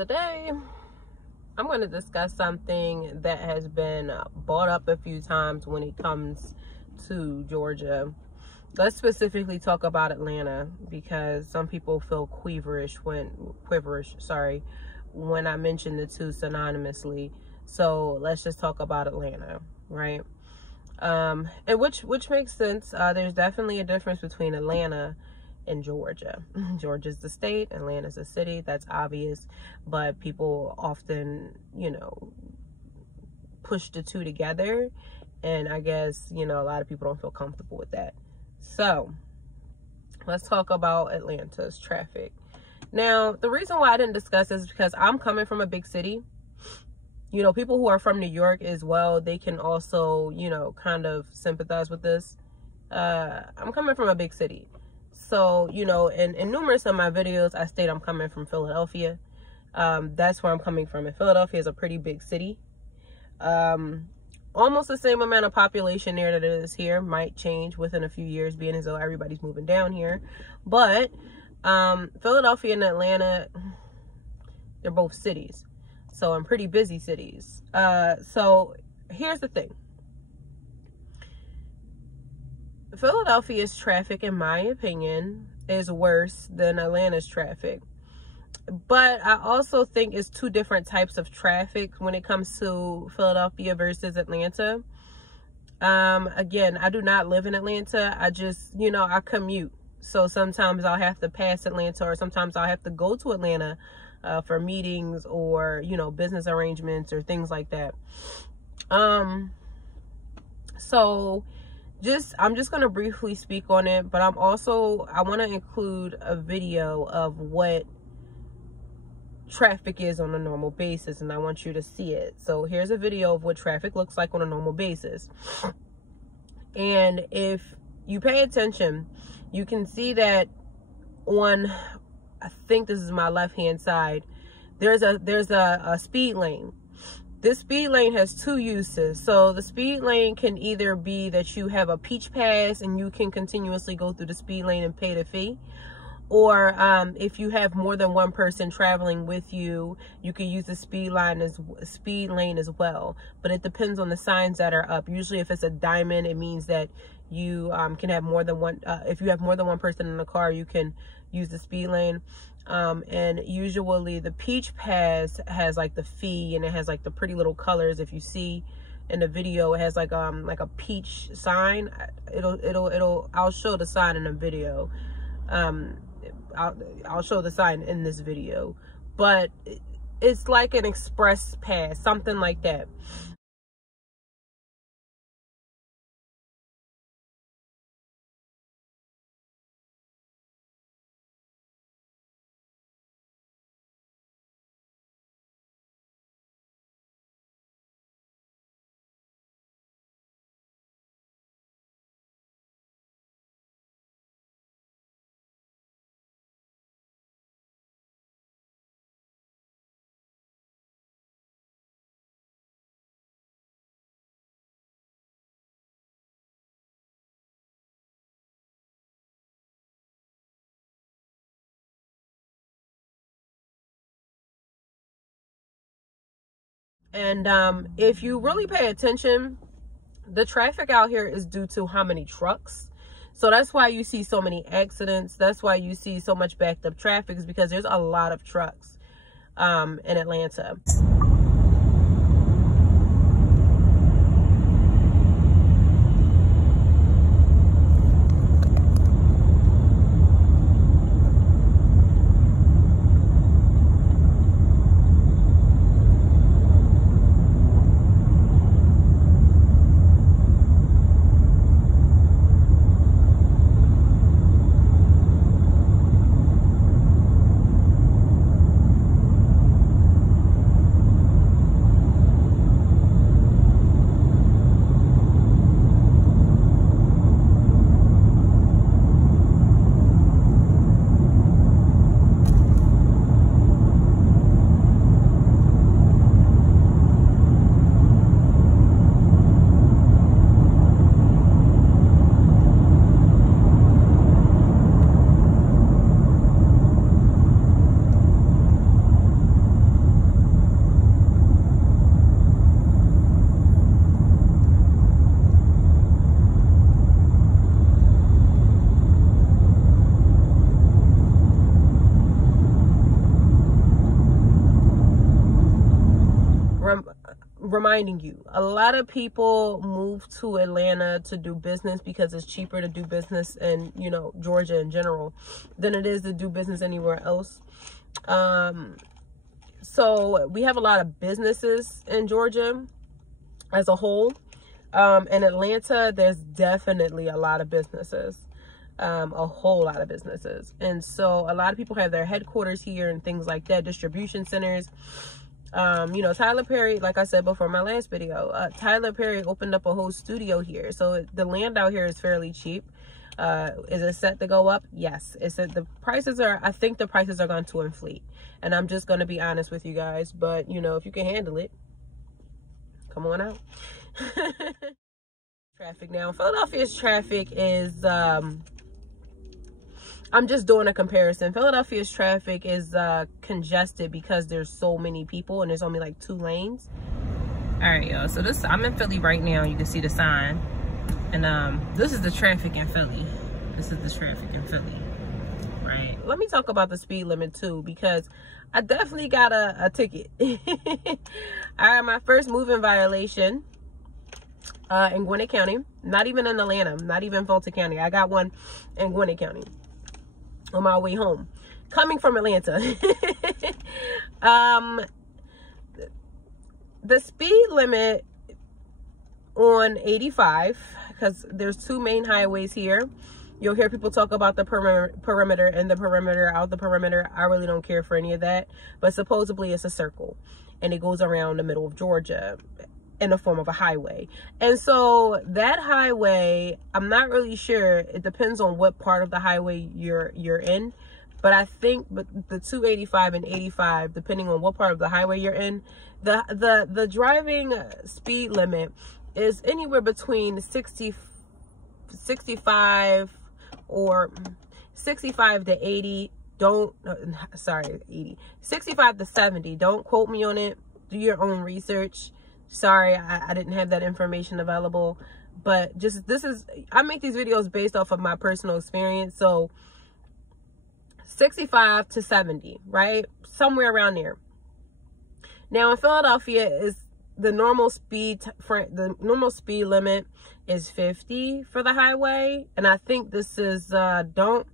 today I'm going to discuss something that has been brought up a few times when it comes to Georgia. Let's specifically talk about Atlanta, because some people feel quiverish when I mention the two synonymously. So let's just talk about Atlanta, right? And which makes sense. There's definitely a difference between Atlanta and Georgia. Georgia's the state, Atlanta's a city. That's obvious, but people often, push the two together, and I guess, a lot of people don't feel comfortable with that. So let's talk about Atlanta's traffic. Now, the reason why I didn't discuss this is because I'm coming from a big city. People who are from New York as well, they can also, kind of sympathize with this. I'm coming from a big city. So, in numerous of my videos, I state I'm coming from Philadelphia. That's where I'm coming from. And Philadelphia is a pretty big city. Almost the same amount of population there that it is here. Might change within a few years, being as though everybody's moving down here. But Philadelphia and Atlanta, they're both cities. So, and pretty busy cities. So, here's the thing. Philadelphia's traffic, in my opinion, is worse than Atlanta's traffic. But I also think it's two different types of traffic when it comes to Philadelphia versus Atlanta. Again, I do not live in Atlanta. I just, I commute. So sometimes I'll have to pass Atlanta, or sometimes I'll have to go to Atlanta for meetings or, business arrangements or things like that. So I'm just going to briefly speak on it, but I want to include a video of what traffic is on a normal basis, and I want you to see it. So here's a video of what traffic looks like on a normal basis. And if you pay attention, you can see that on, I think this is my left-hand side, there's a speed lane. This speed lane has two uses. So the speed lane can either be that you have a peach pass and you can continuously go through the speed lane and pay the fee. Or if you have more than one person traveling with you, you can use the speed lane as well. But it depends on the signs that are up. Usually if it's a diamond, it means that you can have more than one. If you have more than one person in the car, you can use the speed lane. And usually the peach pass has like the fee, and it has like the pretty little colors. If you see in the video, it has like a peach sign. I'll show the sign in the video. I'll show the sign in this video, but it's like an express pass, something like that. And if you really pay attention, the traffic out here is due to how many trucks. So that's why you see so many accidents. That's why you see so much backed up traffic, is because there's a lot of trucks in Atlanta. reminding you, a lot of people move to Atlanta to do business because it's cheaper to do business in, you know, Georgia in general than it is to do business anywhere else. So we have a lot of businesses in Georgia as a whole. In Atlanta, there's definitely a lot of businesses, a whole lot of businesses. And so a lot of people have their headquarters here and things like that, distribution centers. You know, Tyler Perry, like I said before my last video, Tyler Perry opened up a whole studio here. So the land out here is fairly cheap. Is it set to go up? Yes. It's the prices are, I think the prices are going to inflate. And I'm just going to be honest with you guys. But, you know, if you can handle it, come on out. Traffic now. Philadelphia's traffic is, I'm just doing a comparison. Philadelphia's traffic is congested because there's so many people and there's only like 2 lanes. All right, y'all. So I'm in Philly right now. You can see the sign. And this is the traffic in Philly. This is the traffic in Philly, right? Let me talk about the speed limit too, because I definitely got a ticket. I had my first moving violation in Gwinnett County. Not even in Atlanta. Not even Fulton County. I got one in Gwinnett County on my way home, coming from Atlanta. The speed limit on 85, because there's 2 main highways here. You'll hear people talk about the perimeter and the perimeter, out the perimeter. I really don't care for any of that, but supposedly it's a circle and it goes around the middle of Georgia in the form of a highway. And so that highway, I'm not really sure. It depends on what part of the highway you're in. But I think the 285 and 85, depending on what part of the highway you're in, the driving speed limit is anywhere between 65 or 65 to 80. 65 to 70. Don't quote me on it. Do your own research. Sorry, I didn't have that information available, but I make these videos based off of my personal experience. So 65 to 70, right? Somewhere around there. Now in Philadelphia, is the normal speed limit is 50 for the highway. And I think this is, don't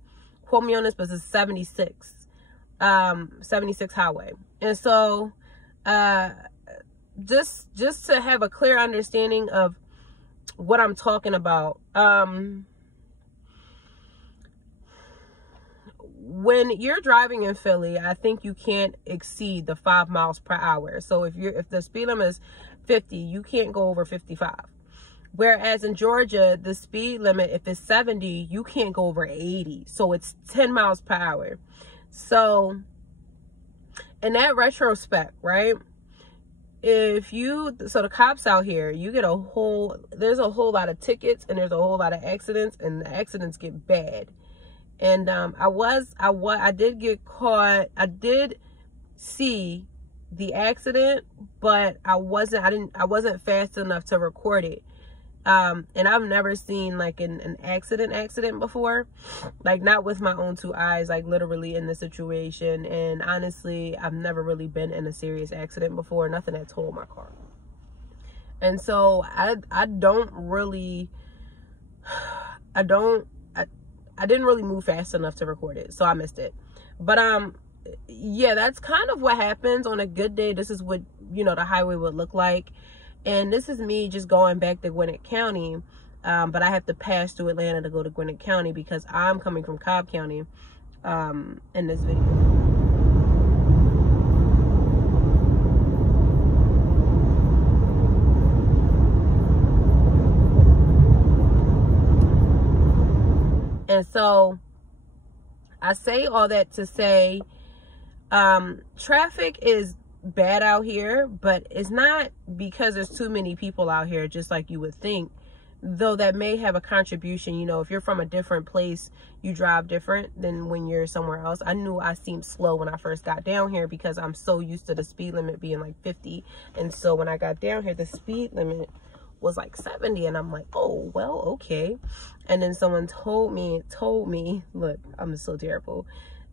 quote me on this, but this is 76 highway. And so, just to have a clear understanding of what I'm talking about, when you're driving in Philly, I think you can't exceed the 5 miles per hour. So if the speed limit is 50, you can't go over 55. Whereas in Georgia, the speed limit, if it's 70, you can't go over 80. So it's 10 miles per hour. So in that retrospect, right? So the cops out here, you get there's a whole lot of tickets and there's a whole lot of accidents, and the accidents get bad. And I did get caught. I did see the accident, but I wasn't fast enough to record it. And I've never seen like an accident before, like not with my own 2 eyes, like literally in the situation. And honestly, I've never really been in a serious accident before, nothing that totaled my car. And so I didn't really move fast enough to record it, so I missed it. But yeah, that's kind of what happens on a good day. This is what, you know, the highway would look like. And this is me just going back to Gwinnett County, but I have to pass through Atlanta to go to Gwinnett County because I'm coming from Cobb County in this video. And so I say all that to say traffic is bad out here, but it's not because there's too many people out here, just like you would think, though that may have a contribution. You know, if you're from a different place, you drive different than when you're somewhere else. I knew I seemed slow when I first got down here because I'm so used to the speed limit being like 50. And so when I got down here, the speed limit was like 70, and I'm like, oh well, okay. And then someone told me, look, I'm so terrible,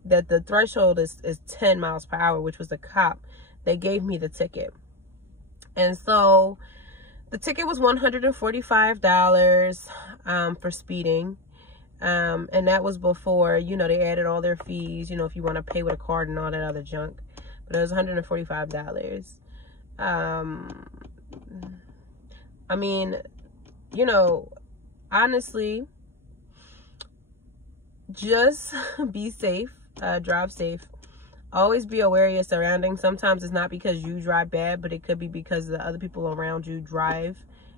that the threshold is 10 miles per hour, which was the cop that gave me the ticket. And so the ticket was $145 for speeding. And that was before, you know, they added all their fees, you know, if you want to pay with a card and all that other junk. But it was $145. I mean, you know, honestly, just be safe, drive safe. Always be aware of your surroundings. Sometimes it's not because you drive bad, but it could be because the other people around you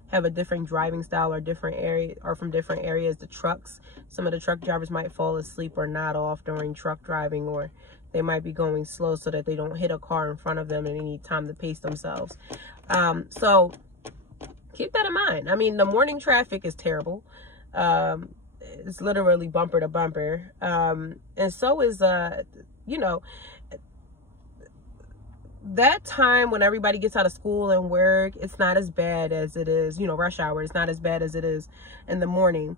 have a different driving style or different area, or from different areas. The trucks, some of the truck drivers might fall asleep or nod off during truck driving, or they might be going slow so that they don't hit a car in front of them and they need time to pace themselves. So keep that in mind. I mean, the morning traffic is terrible. It's literally bumper to bumper. And so is, you know, that time when everybody gets out of school and work, it's not as bad as it is, you know, rush hour. It's not as bad as it is in the morning.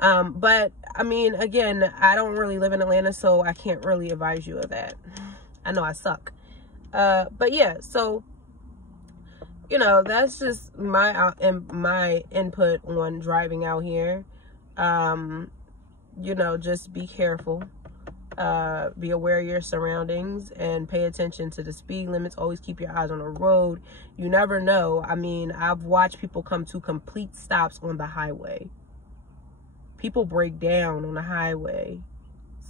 But I mean, again, I don't really live in Atlanta, so I can't really advise you of that. I know I suck. But yeah, so, you know, that's just my input on driving out here. You know, just be careful. Be aware of your surroundings and pay attention to the speed limits. Always keep your eyes on the road. You never know. I mean, I've watched people come to complete stops on the highway. People break down on the highway.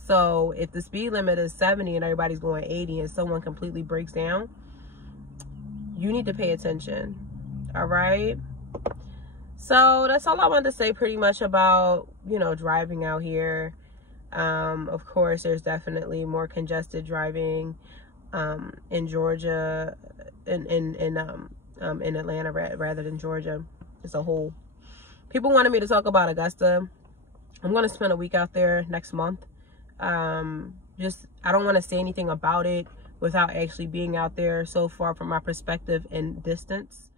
So if the speed limit is 70 and everybody's going 80 and someone completely breaks down, you need to pay attention. All right? So that's all I wanted to say pretty much about, you know, driving out here. Of course, there's definitely more congested driving in Georgia, in Atlanta rather than Georgia as a whole. People wanted me to talk about Augusta. I'm going to spend a week out there next month. I don't want to say anything about it without actually being out there so far from my perspective and distance.